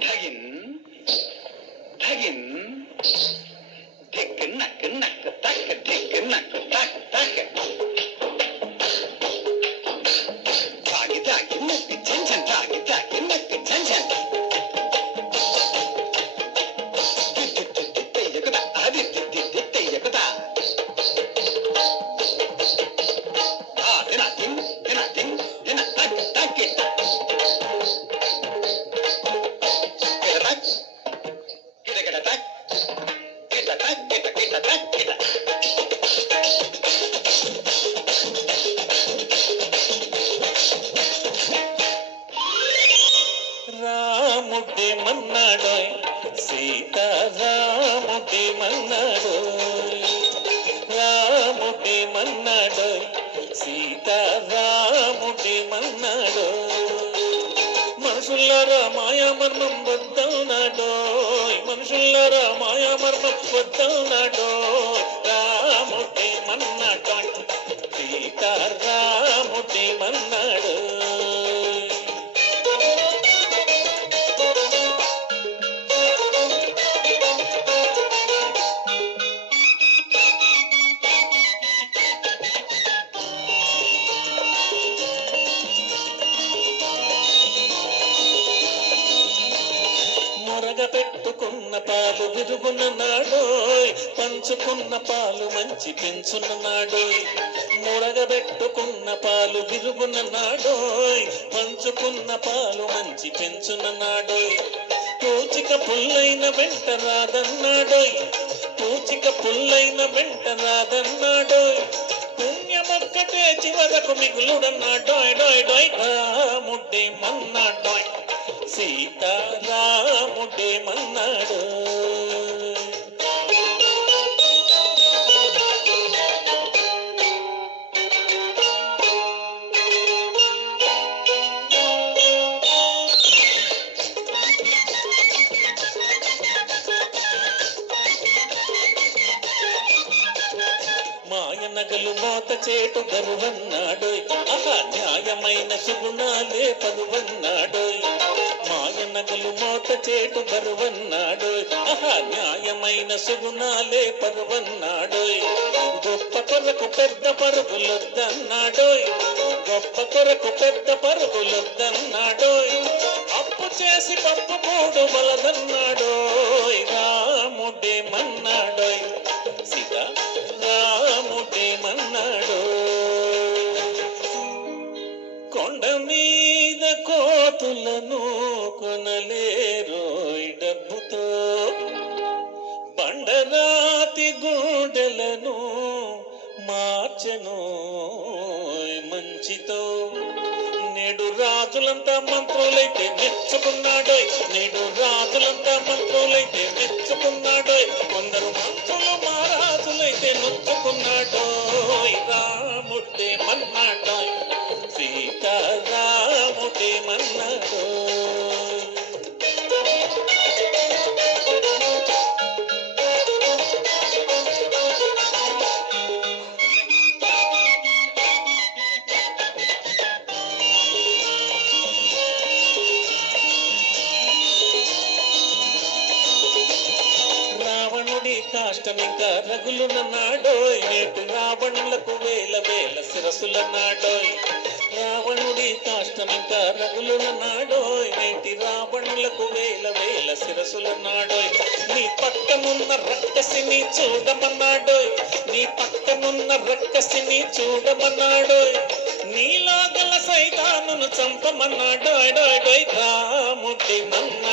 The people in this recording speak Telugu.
하긴 하긴 రాముడి మన్నాడోయ్ సీతారాముడి మన్నాడోయ్ రాముడి మన్నాడోయ్ సీతారాముడి మన్నాడోయ్ మనుషుల్లారా మాయామర్మం వద్దన్నాడోయ్ మనుషుల్లారా మాయామర్మం వద్దన్నాడోయ్ పంచుకున్న పాలు విరుగున నాడోయ్. పంచుకున్న పాలు మంచి పెంచున్న నాడోయ్. మురగబెట్టుకున్న పాలు విరుగున నాడోయ్. పంచుకున్న పాలు మంచి పెంచున్న నాడోయ్. పూచిక పుల్లైన వెంట రాదన్నాడోయ్. పూచిక పుల్లైన వెంట రాదన్నాడోయ్. పుణ్యమొక్కటే చివరకు మిగులుడన్నాడోయ్. డోయ్ డోయ్ ముడ్డే మన్నాడోయ్ సీతారాముడే నగలు మోత చేటు గరువన్నాడోయ్. ఆహా న్యాయమైన సుగుణాలే పరువన్నాడోయ్ మాయ నగలు మోత చేటు బరువన్నాడోయ్ ఆహా న్యాయమైన సుగుణాలే పరువన్నాడోయ్ గొప్ప కొరకు పెద్ద పరుగులొద్దన్నాడోయ్. గొప్ప కొరకు పెద్ద పరుగులొద్దన్నాడోయ్. అప్పు చేసి పప్పు మూడు బలదన్నాడోయ్ కొండ మీద కోతులను కొనలేరోయ్ డబ్బుతో. బండరాతి గుండెలను మార్చను మంచితో. నేడు రాజులంతా మంత్రులైతే మెచ్చుకున్నాడోయ్. నేడు రాజులంతా కాష్టమింక రగులున నాడోయ్ నేటి రావణులకు వేల వేల శిరసుల నాడోయ్ రావణుడి కాష్టమింక రగులున నాడోయ్ నేటి రావణులకు వేల వేల శిరసుల నాడోయ్ నీ పక్కనున్న రక్కసిని చూడమన్నాడోయ్ నీ పక్కనున్న రక్కసిని చూడమన్నాడోయ్. నీలాగల సైతానును చంపమన్నాడోయ్ రాముడి మన్నాడోయ్